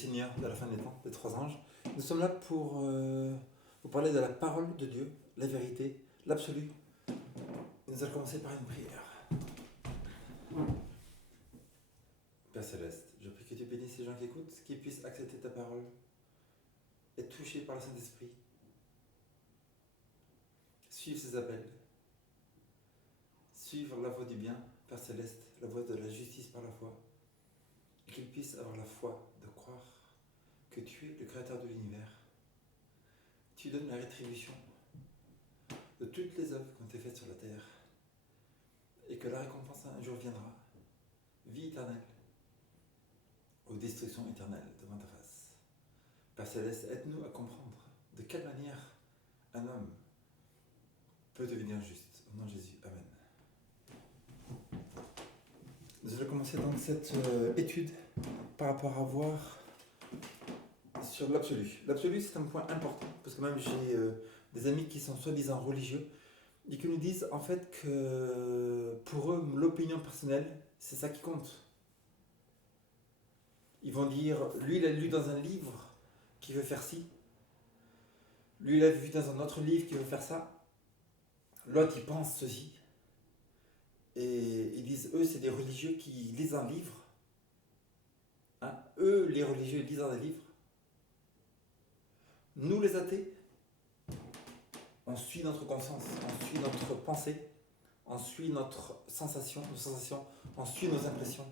Seigneur de la fin des temps, des trois anges. Nous sommes là pour vous parler de la parole de Dieu, la vérité, l'absolu. Nous allons commencer par une prière. Père Céleste, je prie que tu bénisses ces gens qui écoutent, qu'ils puissent accepter ta parole, être touchés par le Saint-Esprit, suivre ses appels, suivre la voie du bien, Père Céleste, la voie de la justice par la foi, et qu'ils puissent avoir la foi de croire que tu es le Créateur de l'univers. Tu donnes la rétribution de toutes les œuvres qui ont été faites sur la terre, et que la récompense un jour viendra, vie éternelle, ou destruction éternelle devant ta face. Père Céleste, aide-nous à comprendre de quelle manière un homme peut devenir juste. Au nom de Jésus, Amen. Nous allons commencer donc cette étude par rapport à voir sur l'absolu. L'absolu, c'est un point important, parce que même j'ai des amis qui sont soi-disant religieux, et qui nous disent en fait que pour eux, l'opinion personnelle, c'est ça qui compte. Ils vont dire, lui il a lu dans un livre qui veut faire ci, lui il a vu dans un autre livre qui veut faire ça, l'autre il pense ceci. Et ils disent, eux c'est des religieux qui lisent un livre. Hein? Eux les religieux lisent un livre. Nous les athées, on suit notre conscience, on suit notre pensée, on suit notre sensation, nos sensations, on suit nos impressions.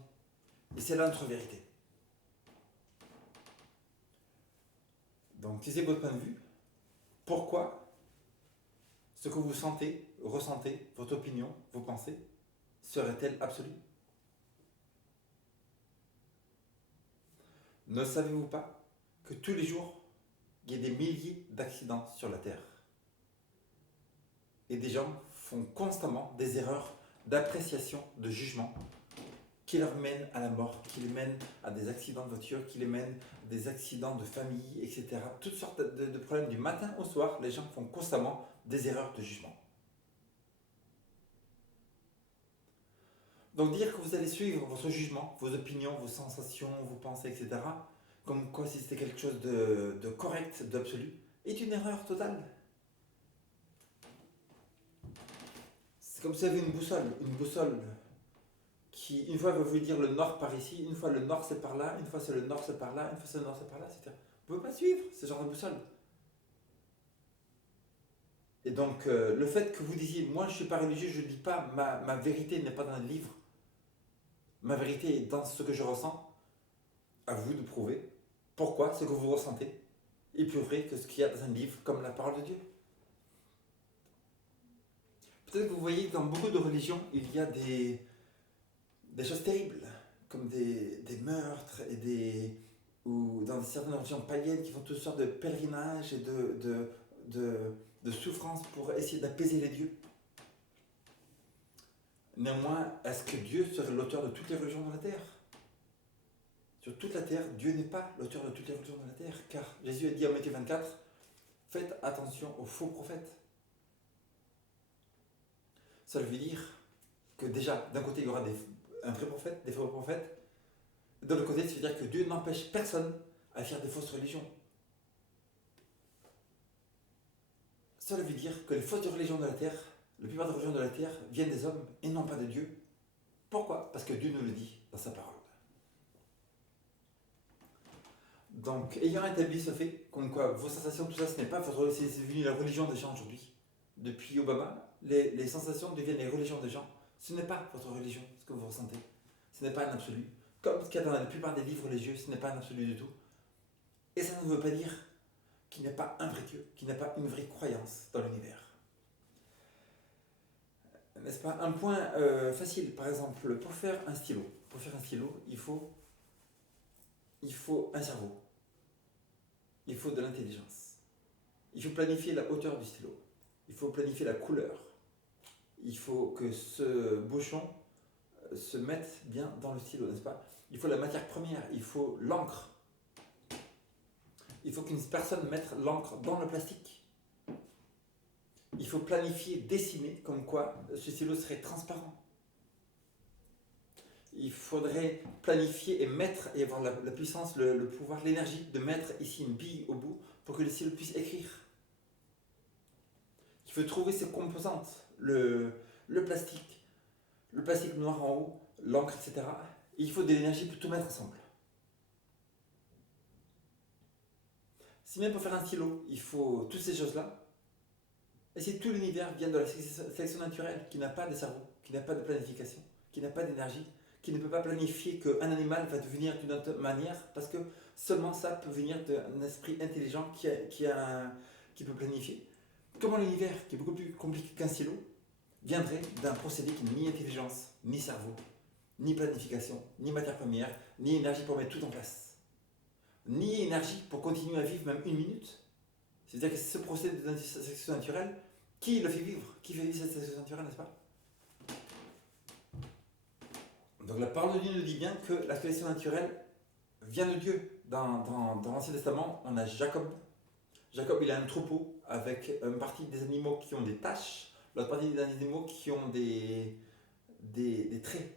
Et c'est là notre vérité. Donc, si c'est votre point de vue, pourquoi ce que vous sentez, ressentez, votre opinion, vos pensées, serait-elle absolue? Ne savez-vous pas que tous les jours, il y a des milliers d'accidents sur la Terre? Et des gens font constamment des erreurs d'appréciation, de jugement, qui leur mènent à la mort, qui les mènent à des accidents de voiture, qui les mènent à des accidents de famille, etc. Toutes sortes de problèmes du matin au soir, les gens font constamment des erreurs de jugement. Donc dire que vous allez suivre votre jugement, vos opinions, vos sensations, vos pensées, etc., comme quoi si c'était quelque chose de correct, d'absolu, est une erreur totale. C'est comme si vous avez une boussole qui, une fois, va vous dire le nord par ici, une fois le nord c'est par là, une fois c'est le nord c'est par là, une fois c'est le nord c'est par là, etc. Vous ne pouvez pas suivre ce genre de boussole. Et donc, le fait que vous disiez, moi je ne suis pas religieux, je ne dis pas, ma vérité n'est pas dans le livre, ma vérité est dans ce que je ressens, à vous de prouver pourquoi ce que vous ressentez est plus vrai que ce qu'il y a dans un livre comme la parole de Dieu. Peut-être que vous voyez que dans beaucoup de religions, il y a des choses terribles, comme des meurtres ou dans certaines religions païennes qui font toutes sortes de pèlerinages et de souffrances pour essayer d'apaiser les dieux. Néanmoins, est-ce que Dieu serait l'auteur de toutes les religions de la terre? Sur toute la terre, Dieu n'est pas l'auteur de toutes les religions de la terre, car Jésus a dit en Matthieu 24, faites attention aux faux prophètes. Ça veut dire que déjà, d'un côté, il y aura un vrai prophète, des faux prophètes. De l'autre côté, ça veut dire que Dieu n'empêche personne à faire des fausses religions. Ça veut dire que les fausses religions de la terre, la plupart des religions de la terre, viennent des hommes et non pas de Dieu. Pourquoi? Parce que Dieu nous le dit dans sa parole. Donc, ayant établi ce fait, comme quoi vos sensations, tout ça, ce n'est pas votre, c'est devenu la religion des gens aujourd'hui. Depuis Obama, les sensations deviennent les religions des gens. Ce n'est pas votre religion, ce que vous ressentez. Ce n'est pas un absolu. Comme ce qu'il y a dans la plupart des livres religieux, ce n'est pas un absolu du tout. Et ça ne veut pas dire qu'il n'y a pas un vrai Dieu, qu'il n'y a pas une vraie croyance dans l'univers. N'est-ce pas? Un point facile, par exemple, pour faire un stylo. Pour faire un stylo, il faut un cerveau. Il faut de l'intelligence. Il faut planifier la hauteur du stylo. Il faut planifier la couleur. Il faut que ce bouchon se mette bien dans le stylo, n'est-ce pas? Il faut la matière première, il faut l'encre. Il faut qu'une personne mette l'encre dans le plastique. Il faut planifier, dessiner, comme quoi ce stylo serait transparent. il faudrait planifier et mettre, et avoir la puissance, le pouvoir, l'énergie de mettre ici une bille au bout pour que le stylo puisse écrire. Il faut trouver ses composantes, le plastique noir en haut, l'encre, etc. Et il faut de l'énergie pour tout mettre ensemble. Si même pour faire un stylo, il faut toutes ces choses-là, et si tout l'univers vient de la sélection naturelle, qui n'a pas de cerveau, qui n'a pas de planification, qui n'a pas d'énergie, qui ne peut pas planifier qu'un animal va devenir d'une autre manière, parce que seulement ça peut venir d'un esprit intelligent qui peut planifier. Comment l'univers, qui est beaucoup plus compliqué qu'un stylo, viendrait d'un procédé qui n'a ni intelligence, ni cerveau, ni planification, ni matière première, ni énergie pour mettre tout en place, ni énergie pour continuer à vivre même une minute. C'est-à-dire que ce procédé de sélection naturelle, qui le fait vivre? Qui fait vivre cette sélection naturelle, n'est-ce pas? Donc la parole de Dieu nous dit bien que la sélection naturelle vient de Dieu. Dans l'Ancien Testament, on a Jacob. Jacob, il a un troupeau avec une partie des animaux qui ont des taches, l'autre partie des animaux qui ont des traits.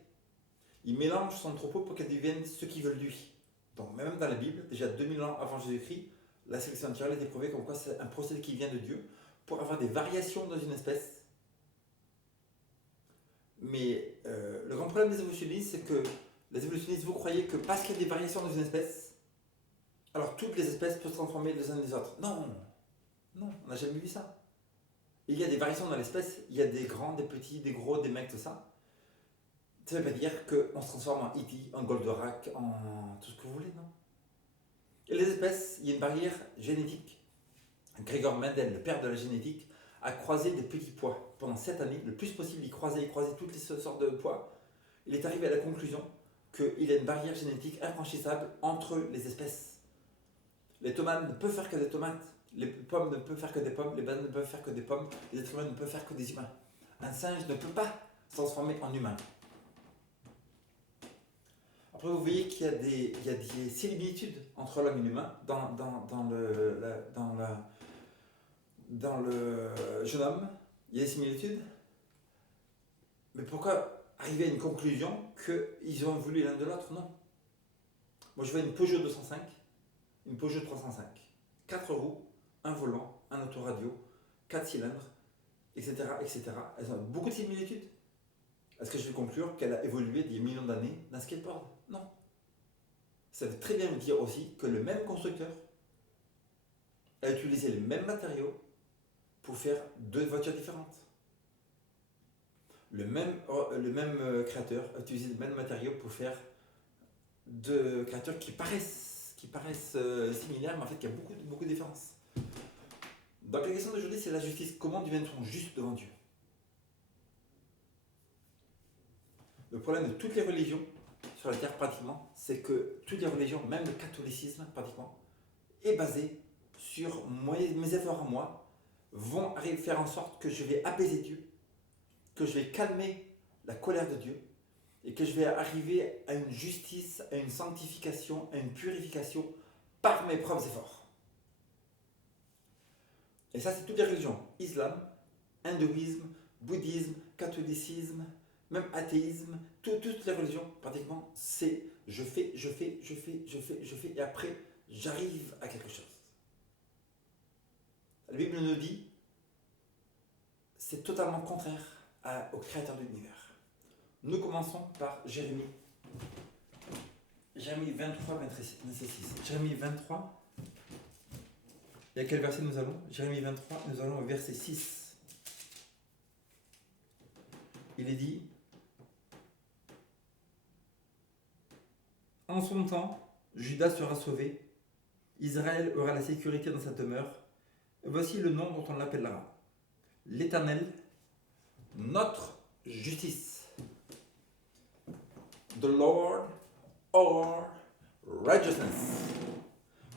Il mélange son troupeau pour qu'elle devienne ce qu'ils veulent lui. Donc même dans la Bible, déjà 2000 ans avant Jésus-Christ, la sélection naturelle est éprouvée comme quoi c'est un procédé qui vient de Dieu pour avoir des variations dans une espèce. Mais le grand problème des évolutionnistes, c'est que les évolutionnistes, vous croyez que parce qu'il y a des variations dans une espèce, alors toutes les espèces peuvent se transformer les unes des autres. Non, non, on n'a jamais vu ça. Il y a des variations dans l'espèce, il y a des grands, des petits, des gros, des mecs, tout ça. Ça ne veut pas dire qu'on se transforme en E.T., en Goldorak, en tout ce que vous voulez, non? Et les espèces, il y a une barrière génétique. Gregor Mendel, le père de la génétique, a croisé des petits pois. Pendant 7 années, le plus possible, il croisait toutes les sortes de pois. Il est arrivé à la conclusion qu'il y a une barrière génétique infranchissable entre les espèces. Les tomates ne peuvent faire que des tomates, les pommes ne peuvent faire que des pommes, les bananes ne peuvent faire que des pommes, les êtres humains ne peuvent faire que des humains. Un singe ne peut pas se transformer en humain. Après, vous voyez qu'il y a des similitudes entre l'homme et l'humain dans le jeune homme. Il y a des similitudes. Mais pourquoi arriver à une conclusion qu'ils ont voulu l'un de l'autre? Non. Moi, je vois une Peugeot 205, une Peugeot 305. 4 roues, un volant, un autoradio, 4 cylindres, etc., etc. Elles ont beaucoup de similitudes. Est-ce que je vais conclure qu'elle a évolué d'il y a millions d'années d'un skateboard? Non. Ça veut très bien dire aussi que le même constructeur a utilisé les mêmes matériaux pour faire 2 voitures différentes. Le même créateur a utilisé les mêmes matériaux pour faire 2 créatures qui paraissent similaires, mais en fait il y a beaucoup de différences. Donc la question d'aujourd'hui, c'est la justice. Comment devient-on juste devant Dieu? Le problème de toutes les religions sur la terre pratiquement, c'est que toutes les religions, même le catholicisme pratiquement, est basé sur mes efforts à moi, vont arriver à faire en sorte que je vais apaiser Dieu, que je vais calmer la colère de Dieu, et que je vais arriver à une justice, à une sanctification, à une purification par mes propres efforts. Et ça, c'est toutes les religions. Islam, hindouisme, bouddhisme, catholicisme, même athéisme, toutes les religions, pratiquement, c'est je fais, et après, j'arrive à quelque chose. La Bible nous dit, c'est totalement contraire au créateur de l'univers. Nous commençons par Jérémie. Jérémie 23, 26. Jérémie 23. Et à quel verset nous allons? Jérémie 23, nous allons au verset 6. Il est dit: en son temps, Juda sera sauvé, Israël aura la sécurité dans sa demeure. Voici le nom dont on l'appellera: l'Éternel, notre justice. The Lord, our righteousness.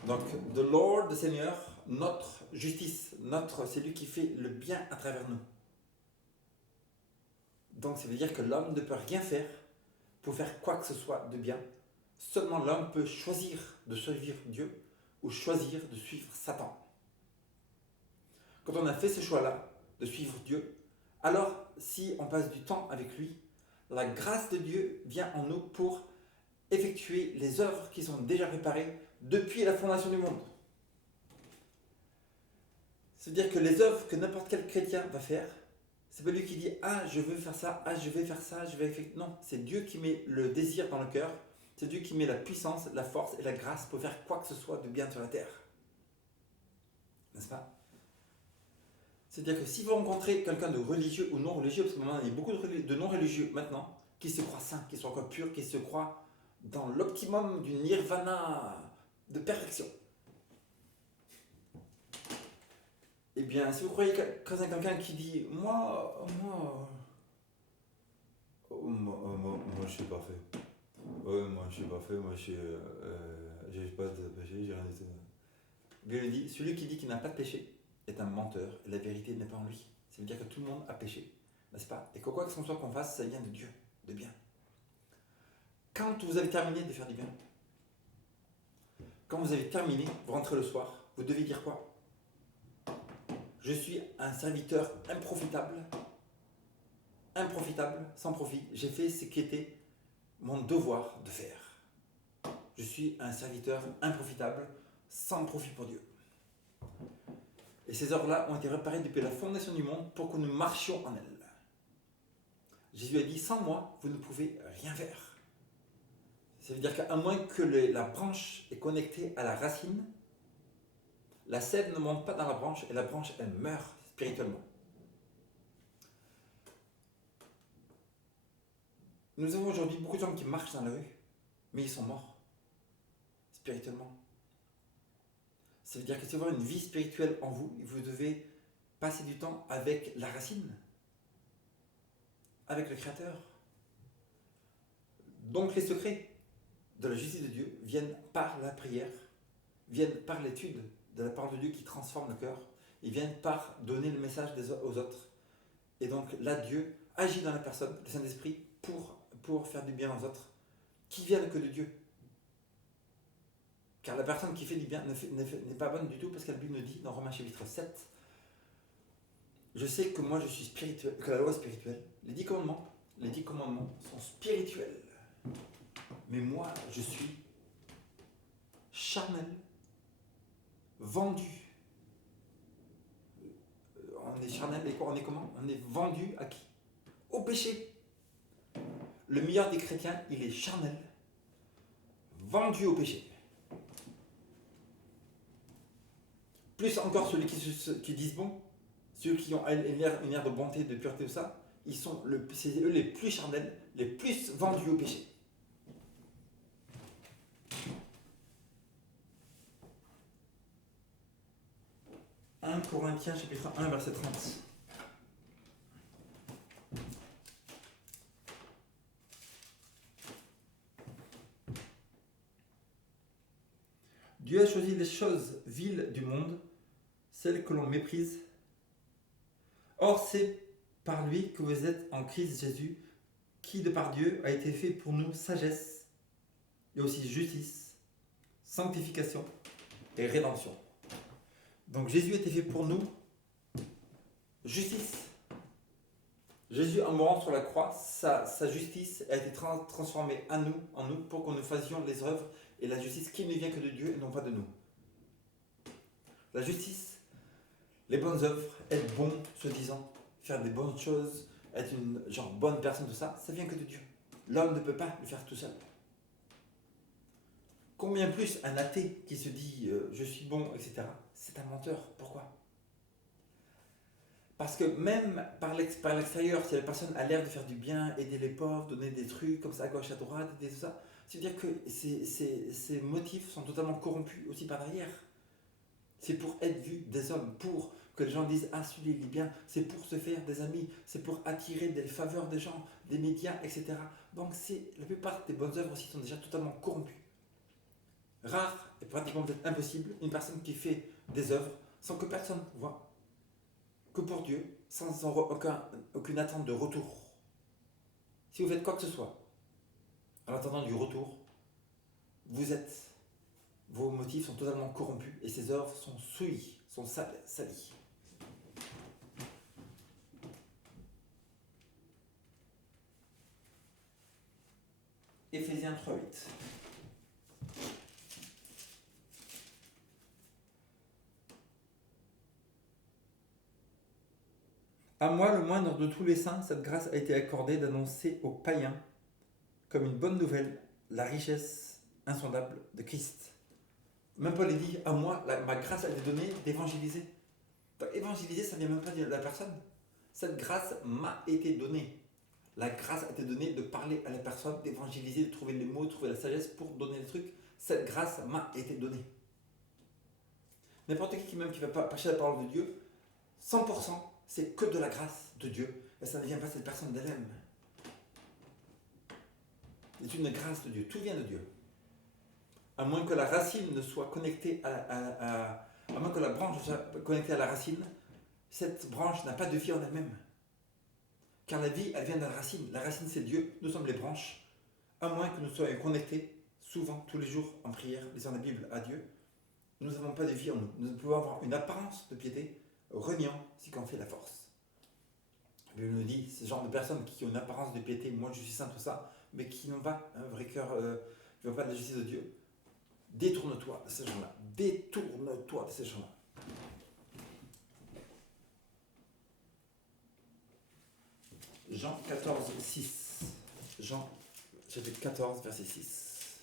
Donc, the Lord, le Seigneur, notre justice, c'est lui qui fait le bien à travers nous. Donc, ça veut dire que l'homme ne peut rien faire pour faire quoi que ce soit de bien. Seulement l'homme peut choisir de suivre Dieu ou choisir de suivre Satan. Quand on a fait ce choix-là, de suivre Dieu, alors si on passe du temps avec lui, La grâce de Dieu vient en nous pour effectuer les œuvres qui sont déjà préparées depuis la fondation du monde. C'est-à-dire que les œuvres que n'importe quel chrétien va faire, c'est pas lui qui dit ah je veux faire ça, ah je vais faire ça, je vais faire... Non, c'est Dieu qui met le désir dans le cœur, c'est Dieu qui met la puissance, la force et la grâce pour faire quoi que ce soit de bien sur la terre. N'est-ce pas? C'est-à-dire que si vous rencontrez quelqu'un de religieux ou non religieux, parce que maintenant il y a beaucoup de non religieux maintenant, qui se croient saints, qui sont encore purs, qui se croient dans l'optimum du nirvana de perfection. Eh bien, si vous croyez quand c'est quelqu'un qui dit moi, je suis parfait. Ouais, moi je suis parfait, moi j'ai pas de péché, j'ai rien du tout. Dieu lui dit, celui qui dit qu'il n'a pas de péché est un menteur et la vérité n'est pas en lui. Ça veut dire que tout le monde a péché, n'est-ce pas? Et que quoi que ce soit qu'on fasse, ça vient de Dieu, de bien. Quand vous avez terminé de faire du bien, quand vous avez terminé, vous rentrez le soir, vous devez dire quoi? Je suis un serviteur improfitable, sans profit. J'ai fait ce qui était mon devoir de faire. Je suis un serviteur improfitable, sans profit pour Dieu. Et ces œuvres-là ont été réparées depuis la fondation du monde pour que nous marchions en elles. Jésus a dit, sans moi, vous ne pouvez rien faire. Ça veut dire qu'à moins que la branche est connectée à la racine, la sève ne monte pas dans la branche et la branche, elle meurt spirituellement. Nous avons aujourd'hui beaucoup de gens qui marchent dans la rue, mais ils sont morts, spirituellement. Ça veut dire que si vous avez une vie spirituelle en vous, vous devez passer du temps avec la racine, avec le Créateur. Donc les secrets de la justice de Dieu viennent par la prière, viennent par l'étude de la parole de Dieu qui transforme le cœur, ils viennent par donner le message aux autres. Et donc là, Dieu agit dans la personne, le Saint-Esprit, pour faire du bien aux autres, qui viennent que de Dieu. Car la personne qui fait du bien n'est pas bonne du tout, parce que la Bible nous dit, dans Romains chapitre 7, je sais que moi je suis spirituel, que la loi est spirituelle. Les 10 commandements sont spirituels. Mais moi, je suis charnel, vendu. On est charnel et quoi? On est comment? On est vendu à qui? Au péché. Le meilleur des chrétiens, il est charnel, vendu au péché. Plus encore ceux qui disent bon, ceux qui ont une air de bonté, de pureté, tout ça, c'est eux les plus charnels, les plus vendus au péché. « 1 Corinthiens chapitre 1 verset 30. Dieu a choisi les choses viles du monde, celles que l'on méprise. Or, c'est par lui que vous êtes en Christ Jésus, qui de par Dieu a été fait pour nous sagesse, et aussi justice, sanctification et rédemption. Donc Jésus a été fait pour nous justice. Jésus, en mourant sur la croix, sa justice a été transformée en nous, pour que nous fassions les œuvres et la justice qui ne vient que de Dieu et non pas de nous. La justice, les bonnes œuvres, être bon, soi-disant, faire des bonnes choses, être une bonne personne, tout ça, ça vient que de Dieu. L'homme ne peut pas le faire tout seul. Combien plus un athée qui se dit je suis bon, etc. C'est un menteur. Pourquoi? Parce que même par l'extérieur, si la personne a l'air de faire du bien, aider les pauvres, donner des trucs comme ça à gauche, à droite, et tout ça, c'est-à-dire que ces motifs sont totalement corrompus aussi par derrière. C'est pour être vu des hommes, pour que les gens disent ah celui-là il est bien, c'est pour se faire des amis, c'est pour attirer des faveurs des gens, des médias, etc. Donc la plupart des bonnes œuvres aussi sont déjà totalement corrompues. Rare et pratiquement peut-être impossible une personne qui fait des œuvres sans que personne voit, que pour Dieu, sans aucune attente de retour. Si vous faites quoi que ce soit, en attendant du retour, vos motifs sont totalement corrompus et ces œuvres sont souillées, sont salies. Éphésiens 3:8. À moi, le moindre de tous les saints, cette grâce a été accordée d'annoncer aux païens, comme une bonne nouvelle, la richesse insondable de Christ. Même Paul dit, à moi, ma grâce a été donnée d'évangéliser. Donc, évangéliser, ça ne vient même pas de la personne. Cette grâce m'a été donnée. La grâce a été donnée de parler à la personne, d'évangéliser, de trouver les mots, de trouver la sagesse pour donner les trucs. Cette grâce m'a été donnée. N'importe qui même qui ne va pas prêcher la parole de Dieu, 100%, c'est que de la grâce de Dieu. Et ça ne vient pas de cette personne d'elle-même. C'est une grâce de Dieu. Tout vient de Dieu. À moins que la racine ne soit connectée à moins que la branche soit connectée à la racine, cette branche n'a pas de vie en elle-même. Car la vie, elle vient de la racine. La racine, c'est Dieu. Nous sommes les branches. À moins que nous soyons connectés, souvent, tous les jours, en prière, lisant la Bible à Dieu, nous n'avons pas de vie en nous. Nous pouvons avoir une apparence de piété, reniant ce qu'en fait la force. La Bible nous dit, ce genre de personnes qui ont une apparence de piété, moi je suis saint, tout ça, mais qui n'ont pas un vrai cœur, qui n'ont pas de la justice de Dieu, détourne-toi de ces gens-là. Détourne-toi de ces gens-là. Jean 14, 6. Jean, chapitre 14, verset 6.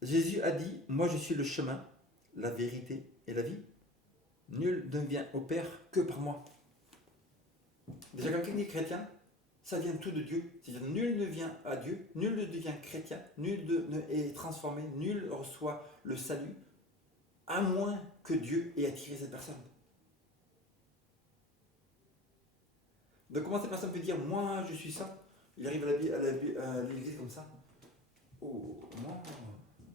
Jésus a dit, moi je suis le chemin, la vérité et la vie. Nul ne vient au Père que par moi. Déjà, quand quelqu'un est chrétien, ça vient tout de Dieu. C'est-à-dire, nul ne vient à Dieu, nul ne devient chrétien, nul ne est transformé, nul reçoit le salut, à moins que Dieu ait attiré cette personne. Donc, comment cette personne peut dire, moi je suis saint? Il arrive à l'église comme ça. Oh, moi,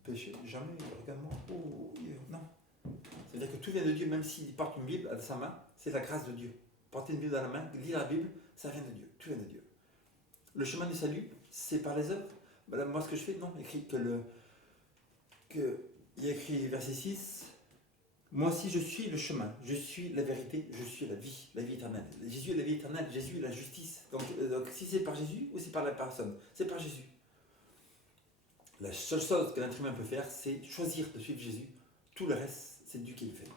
péché, jamais, regarde-moi. Oh, non. C'est-à-dire que tout vient de Dieu, même s'il porte une Bible à sa main, c'est la grâce de Dieu. Porter une Bible dans la main, lire la Bible, ça vient de Dieu, tout vient de Dieu. Le chemin du salut, c'est par les œuvres. Madame, moi ce que je fais, non, écrit il y a écrit verset 6, moi aussi je suis le chemin, je suis la vérité, je suis la vie éternelle. Jésus est la vie éternelle, Jésus est la justice. Donc si c'est par Jésus ou c'est par la personne, c'est par Jésus. La seule chose que l'être humain peut faire, c'est choisir de suivre Jésus. Tout le reste, c'est Dieu qui le fait.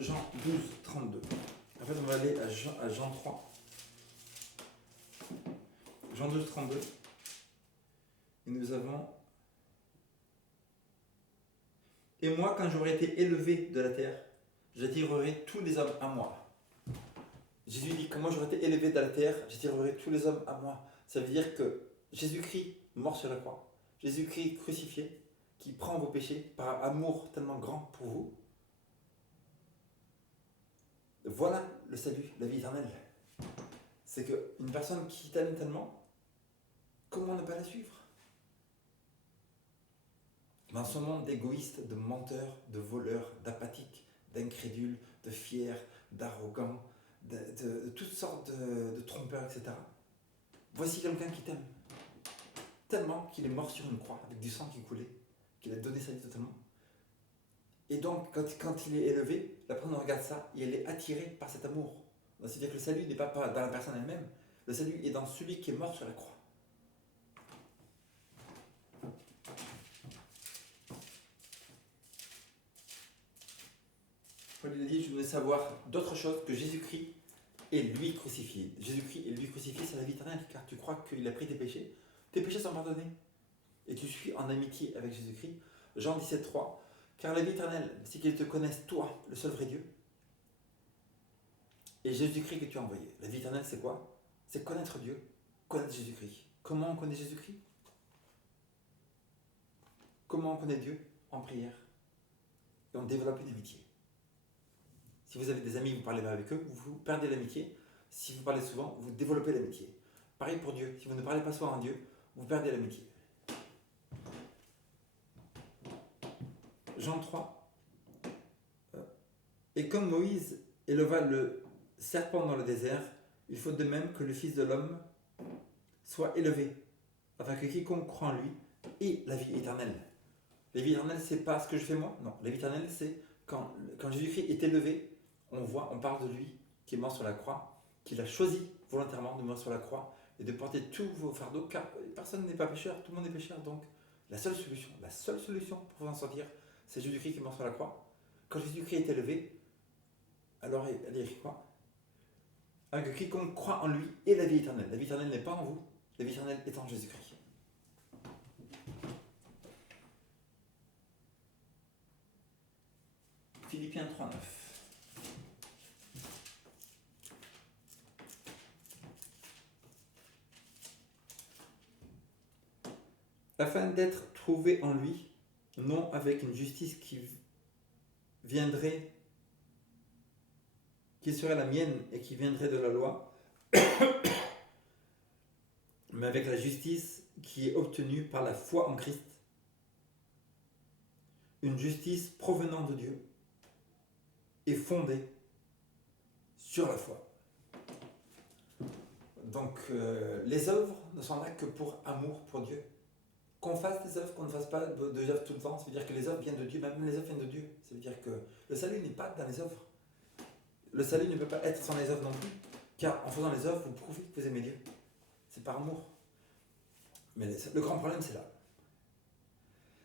Jean 12, 32. En fait, on va aller à Jean 3. Jean 12, 32. Et nous avons... Et moi, quand j'aurai été élevé de la terre, j'attirerai tous les hommes à moi. Jésus dit que moi j'aurais été élevé de la terre, j'attirerai tous les hommes à moi. Ça veut dire que Jésus-Christ, mort sur la croix, Jésus-Christ crucifié, qui prend vos péchés par amour tellement grand pour vous, voilà le salut, la vie éternelle. C'est qu'une personne qui t'aime tellement, comment ne pas la suivre? Dans ce monde d'égoïstes, de menteurs, de voleurs, d'apathiques, d'incrédules, de fiers, d'arrogants, de toutes sortes de trompeurs, etc. Voici quelqu'un qui t'aime. Tellement qu'il est mort sur une croix, avec du sang qui coulait, qu'il a donné sa vie totalement. Et donc, quand il est élevé, la personne regarde ça et elle est attirée par cet amour. C'est-à-dire que le salut n'est pas dans la personne elle-même, le salut est dans celui qui est mort sur la croix. Paul a dit, je voulais savoir d'autres choses que Jésus-Christ et lui crucifié. Jésus-Christ et lui crucifié, c'est la vie éternelle, car tu crois qu'il a pris tes péchés sont pardonnés. Et tu suis en amitié avec Jésus-Christ. Jean 17, 3. Car la vie éternelle, c'est qu'ils te connaissent, toi, le seul vrai Dieu, et Jésus-Christ que tu as envoyé. La vie éternelle, c'est quoi? C'est connaître Dieu, connaître Jésus-Christ. Comment on connaît Jésus-Christ? Comment on connaît Dieu? En prière. Et on développe une amitié. Si vous avez des amis, vous parlez pas avec eux, vous perdez l'amitié. Si vous parlez souvent, vous développez l'amitié. Pareil pour Dieu. Si vous ne parlez pas souvent à Dieu, vous perdez l'amitié. Jean 3. Et comme Moïse éleva le serpent dans le désert, il faut de même que le Fils de l'homme soit élevé, afin que quiconque croit en lui ait la vie éternelle. La vie éternelle, c'est pas ce que je fais moi, non. La vie éternelle, c'est quand Jésus-Christ est élevé, on parle de lui qui est mort sur la croix, qu'il a choisi volontairement de mourir sur la croix et de porter tous vos fardeaux, car personne n'est pas pécheur, tout le monde est pécheur. Donc la seule solution pour vous en sortir, c'est Jésus-Christ qui est mort sur la croix. Quand Jésus-Christ est élevé, alors elle est écrit quoi? Que quiconque croit en lui ait la vie éternelle. La vie éternelle n'est pas en vous, la vie éternelle est en Jésus-Christ. Philippiens 3,9. Afin d'être trouvé en lui, non avec une justice qui viendrait, qui serait la mienne et qui viendrait de la loi, mais avec la justice qui est obtenue par la foi en Christ, une justice provenant de Dieu et fondée sur la foi. Donc les œuvres ne sont là que pour amour pour Dieu. Qu'on fasse des œuvres, qu'on ne fasse pas d'œuvres tout le temps, ça veut dire que les œuvres viennent de Dieu, même les œuvres viennent de Dieu. Ça veut dire que le salut n'est pas dans les œuvres. Le salut ne peut pas être sans les œuvres non plus, car en faisant les œuvres, vous prouvez que vous aimez Dieu. C'est par amour. Mais le grand problème, c'est là.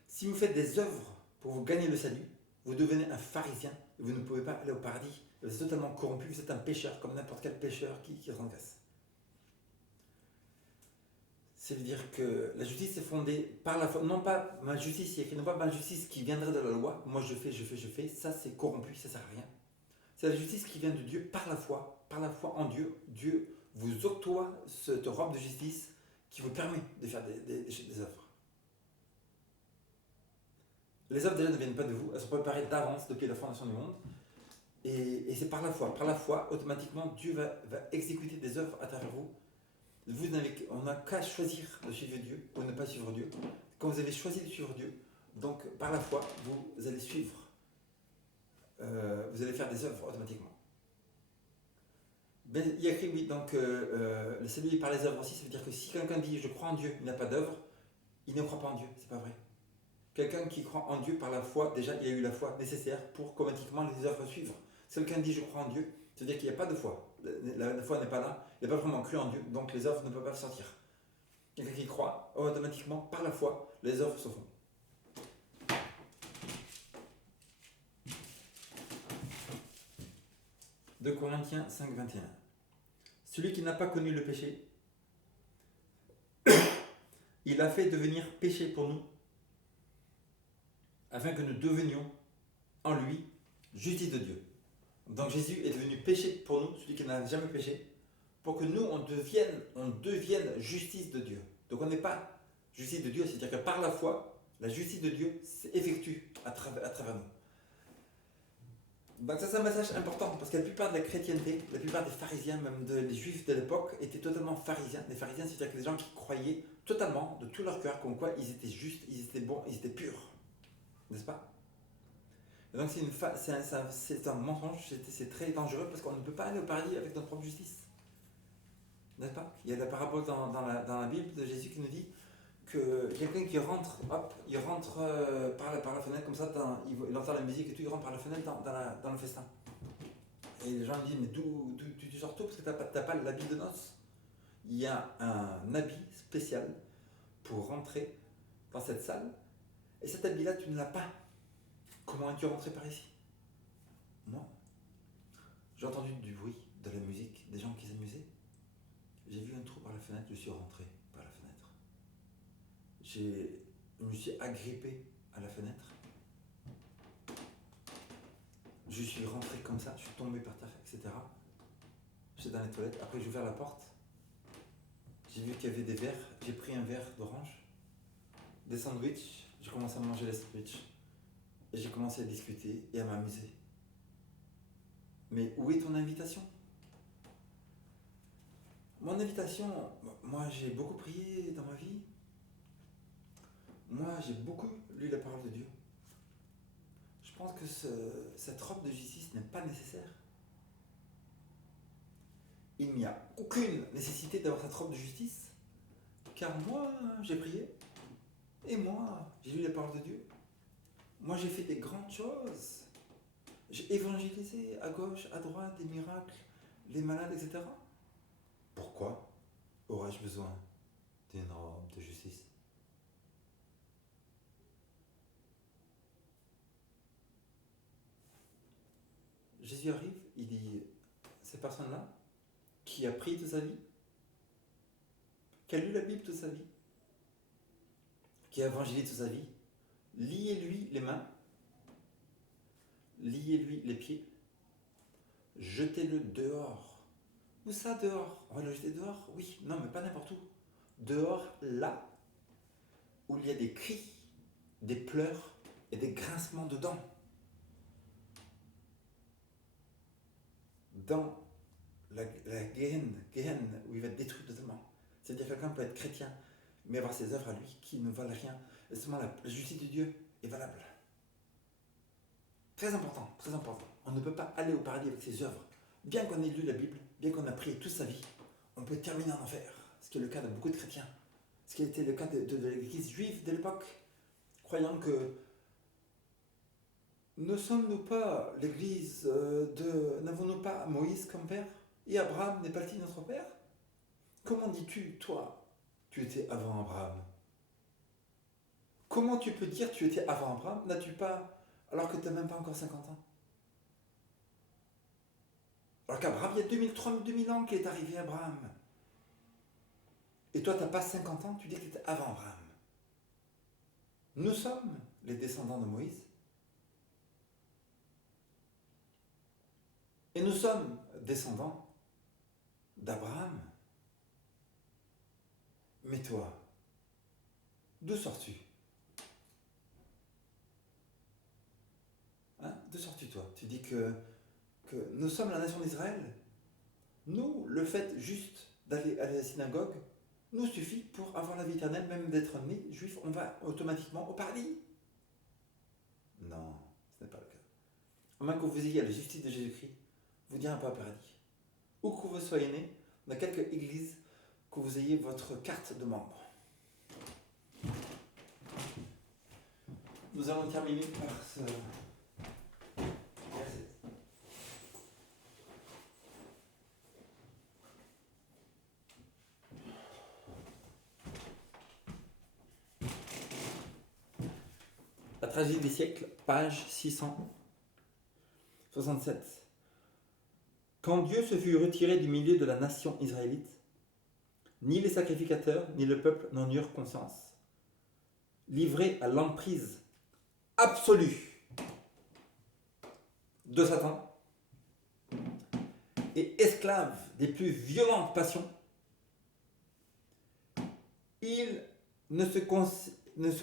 Si vous faites des œuvres pour vous gagner le salut, vous devenez un pharisien et vous ne pouvez pas aller au paradis. Vous êtes totalement corrompu, vous êtes un pécheur, comme n'importe quel pécheur qui transgresse. C'est-à-dire que la justice est fondée par la foi, non pas ma justice, il est écrit, non pas ma justice qui viendrait de la loi, moi je fais, ça c'est corrompu, ça sert à rien. C'est la justice qui vient de Dieu par la foi en Dieu. Dieu vous octroie cette robe de justice qui vous permet de faire des œuvres. Les œuvres déjà ne viennent pas de vous, elles sont préparées d'avance depuis la fondation du monde. Et c'est par la foi. Par la foi, automatiquement, Dieu va exécuter des œuvres à travers vous. On n'a qu'à choisir de suivre Dieu ou ne pas suivre Dieu. Quand vous avez choisi de suivre Dieu, donc par la foi, vous allez suivre. Vous allez faire des œuvres automatiquement. Ben, il y a écrit, oui, donc le salut par les œuvres aussi, ça veut dire que si quelqu'un dit je crois en Dieu, il n'a pas d'œuvre, il ne croit pas en Dieu, c'est pas vrai. Quelqu'un qui croit en Dieu par la foi, déjà il a eu la foi nécessaire pour qu'automatiquement les œuvres suivent. Si quelqu'un dit je crois en Dieu, ça veut dire qu'il n'y a pas de foi. La foi n'est pas là, il n'a pas vraiment cru en Dieu, donc les œuvres ne peuvent pas sortir. Quelqu'un qui croit, automatiquement, par la foi, les œuvres se font. De Corinthiens 5, 21. Celui qui n'a pas connu le péché, il a fait devenir péché pour nous, afin que nous devenions en lui justice de Dieu. Donc Jésus est devenu péché pour nous, celui qui n'a jamais péché, pour que nous, on devienne justice de Dieu. Donc on n'est pas justice de Dieu, c'est-à-dire que par la foi, la justice de Dieu s'effectue à travers nous. Donc ça c'est un message important, parce que la plupart de la chrétienté, la plupart des pharisiens, même des juifs de l'époque, étaient totalement pharisiens. Les pharisiens, c'est-à-dire que des gens qui croyaient totalement, de tout leur cœur, comme quoi ils étaient justes, ils étaient bons, ils étaient purs. N'est-ce pas? Et donc c'est un mensonge, c'est très dangereux, parce qu'on ne peut pas aller au paradis avec notre propre justice. N'est-ce pas? Il y a la parabole dans la Bible de Jésus qui nous dit que quelqu'un qui rentre, il rentre par la fenêtre comme ça, il entend la musique et tout, il rentre par la fenêtre dans le festin. Et les gens lui disent, mais d'où tu sors tout parce que t'as pas l'habit de noces. Il y a un habit spécial pour rentrer dans cette salle, et cet habit-là, tu ne l'as pas. Comment es-tu rentré par ici? Moi, j'ai entendu du bruit, de la musique, des gens qui s'amusaient. J'ai vu un trou par la fenêtre, je suis rentré par la fenêtre. Je me suis agrippé à la fenêtre. Je suis rentré comme ça, je suis tombé par terre, etc. J'étais dans les toilettes, après j'ai ouvert la porte. J'ai vu qu'il y avait des verres, j'ai pris un verre d'orange, des sandwichs, j'ai commencé à manger les sandwichs. Et j'ai commencé à discuter et à m'amuser. Mais où est ton invitation? Mon invitation, moi j'ai beaucoup prié dans ma vie. Moi j'ai beaucoup lu la parole de Dieu. Je pense que cette robe de justice n'est pas nécessaire. Il n'y a aucune nécessité d'avoir cette robe de justice, car moi j'ai prié, et moi j'ai lu la parole de Dieu. Moi j'ai fait des grandes choses. J'ai évangélisé à gauche, à droite, des miracles, les malades, etc. Pourquoi aurais-je besoin d'une robe de justice? Jésus arrive, il dit, cette personne-là, qui a prié toute sa vie, qui a lu la Bible toute sa vie, qui a évangélisé toute sa vie, liez-lui les mains, liez-lui les pieds, jetez-le dehors. Où ça dehors? On va le jeter dehors? Oui, non, mais pas n'importe où. Dehors, là, où il y a des cris, des pleurs et des grincements de dents. Dans la Gehenna, où il va être détruit totalement. C'est-à-dire que quelqu'un peut être chrétien, mais avoir ses œuvres à lui qui ne valent rien. Et seulement la justice de Dieu est valable. Très important, très important. On ne peut pas aller au paradis avec ses œuvres. Bien qu'on ait lu la Bible, bien qu'on a prié toute sa vie, on peut terminer en enfer. Ce qui est le cas de beaucoup de chrétiens. Ce qui était le cas de l'église juive de l'époque, croyant que ne sommes-nous pas l'église n'avons-nous pas Moïse comme père? Et Abraham n'est pas-t-il notre père? Comment dis-tu, toi, tu étais avant Abraham? Comment tu peux dire tu étais avant Abraham? N'as-tu pas, alors que tu n'as même pas encore 50 ans? Alors qu'Abraham, il y a 2000 ans qu'il est arrivé Abraham. Et toi, tu n'as pas 50 ans, tu dis que tu étais avant Abraham. Nous sommes les descendants de Moïse. Et nous sommes descendants d'Abraham. Mais toi, d'où sors-tu? Hein? D'où sors-tu toi? Tu dis que nous sommes la nation d'Israël. Nous, le fait juste d'aller à la synagogue nous suffit pour avoir la vie éternelle, même d'être né juif, on va automatiquement au paradis. Non, ce n'est pas le cas. À moins que vous ayez la justice de Jésus-Christ, vous direz pas au paradis. Où que vous soyez né, dans quelque église, que vous ayez votre carte de membre. Nous allons terminer par ce verset. La tragédie des siècles, page 667. Quand Dieu se fut retiré du milieu de la nation israélite, ni les sacrificateurs, ni le peuple n'en eurent conscience. Livrés à l'emprise absolue de Satan et esclaves des plus violentes passions, ils ne se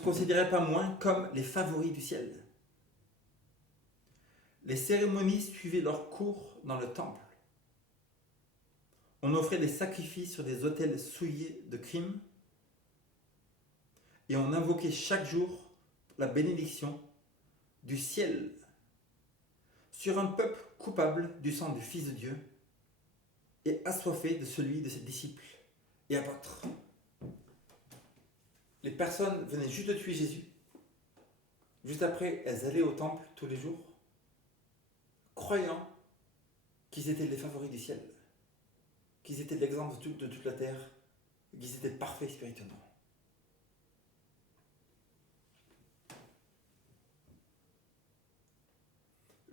considéraient pas moins comme les favoris du ciel. Les cérémonies suivaient leur cours dans le temple. On offrait des sacrifices sur des autels souillés de crimes et on invoquait chaque jour la bénédiction du ciel sur un peuple coupable du sang du Fils de Dieu et assoiffé de celui de ses disciples et apôtres. Les personnes venaient juste de tuer Jésus. Juste après, elles allaient au temple tous les jours, croyant qu'ils étaient les favoris du ciel, qu'ils étaient l'exemple de toute la terre, qu'ils étaient parfaits spirituellement.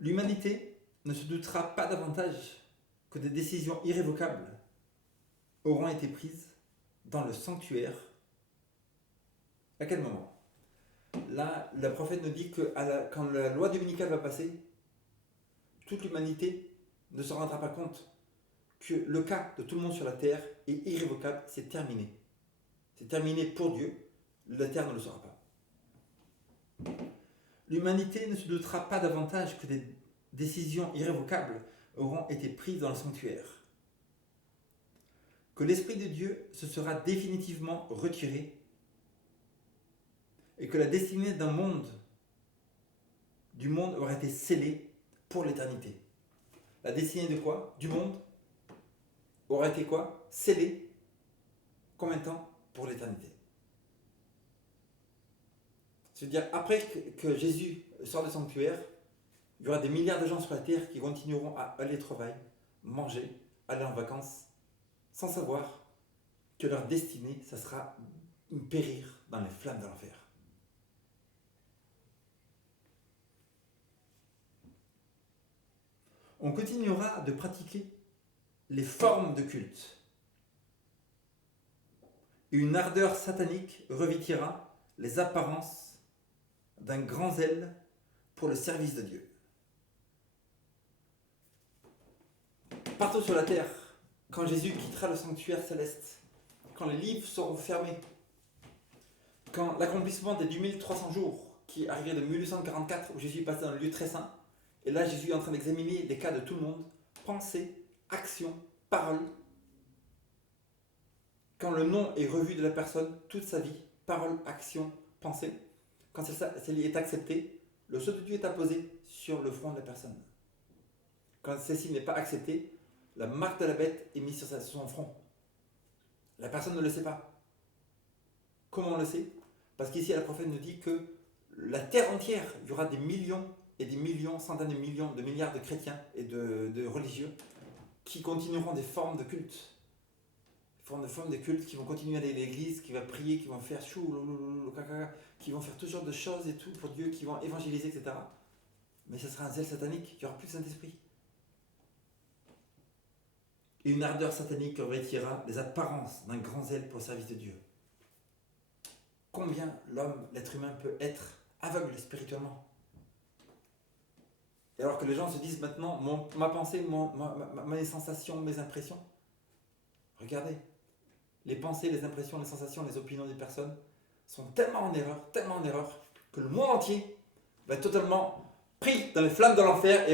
L'humanité ne se doutera pas davantage que des décisions irrévocables auront été prises dans le sanctuaire. À quel moment? Là, le prophète nous dit que quand la loi dominicale va passer, toute l'humanité ne se rendra pas compte que le cas de tout le monde sur la terre est irrévocable, c'est terminé. C'est terminé pour Dieu, la terre ne le sera pas. L'humanité ne se doutera pas davantage que des décisions irrévocables auront été prises dans le sanctuaire. Que l'Esprit de Dieu se sera définitivement retiré et que la destinée du monde aura été scellée pour l'éternité. La destinée de quoi? Du monde aura été quoi? Scellée. Combien de temps? Pour l'éternité. C'est-à-dire, après que Jésus sort du sanctuaire, Il y aura des milliards de gens sur la Terre qui continueront à aller au travail, manger, aller en vacances, sans savoir que leur destinée, ça sera périr dans les flammes de l'enfer. On continuera de pratiquer les formes de culte. Une ardeur satanique revêtira les apparences d'un grand zèle pour le service de Dieu. Partout sur la terre, quand Jésus quittera le sanctuaire céleste, quand les livres seront fermés, quand l'accomplissement des 2300 jours qui arrivait de 1844 où Jésus est passé dans le lieu très saint, et là Jésus est en train d'examiner les cas de tout le monde, pensée, action, parole, quand le nom est revu de la personne, toute sa vie, parole, action, pensée, quand celle-ci est acceptée, le sceau de Dieu est apposé sur le front de la personne. Quand celle-ci n'est pas acceptée, la marque de la bête est mise sur son front. La personne ne le sait pas. Comment on le sait? Parce qu'ici, la prophète nous dit que la terre entière, il y aura des millions et des millions, centaines de millions, de milliards de chrétiens et de religieux qui continueront des formes de culte. Des formes de culte qui vont continuer à aller à l'église, qui vont prier, qui vont faire qui vont faire toutes sortes de choses et tout pour Dieu, qui vont évangéliser, etc. Mais ce sera un zèle satanique, il n'y aura plus de Saint-Esprit. Et une ardeur satanique revêtira les apparences d'un grand zèle pour le service de Dieu. Combien l'homme, l'être humain peut être aveugle spirituellement? Et alors que les gens se disent maintenant, ma pensée, mes sensations, mes impressions. Regardez, les pensées, les impressions, les sensations, les opinions des personnes sont tellement en erreur, que le monde entier va être totalement pris dans les flammes de l'enfer et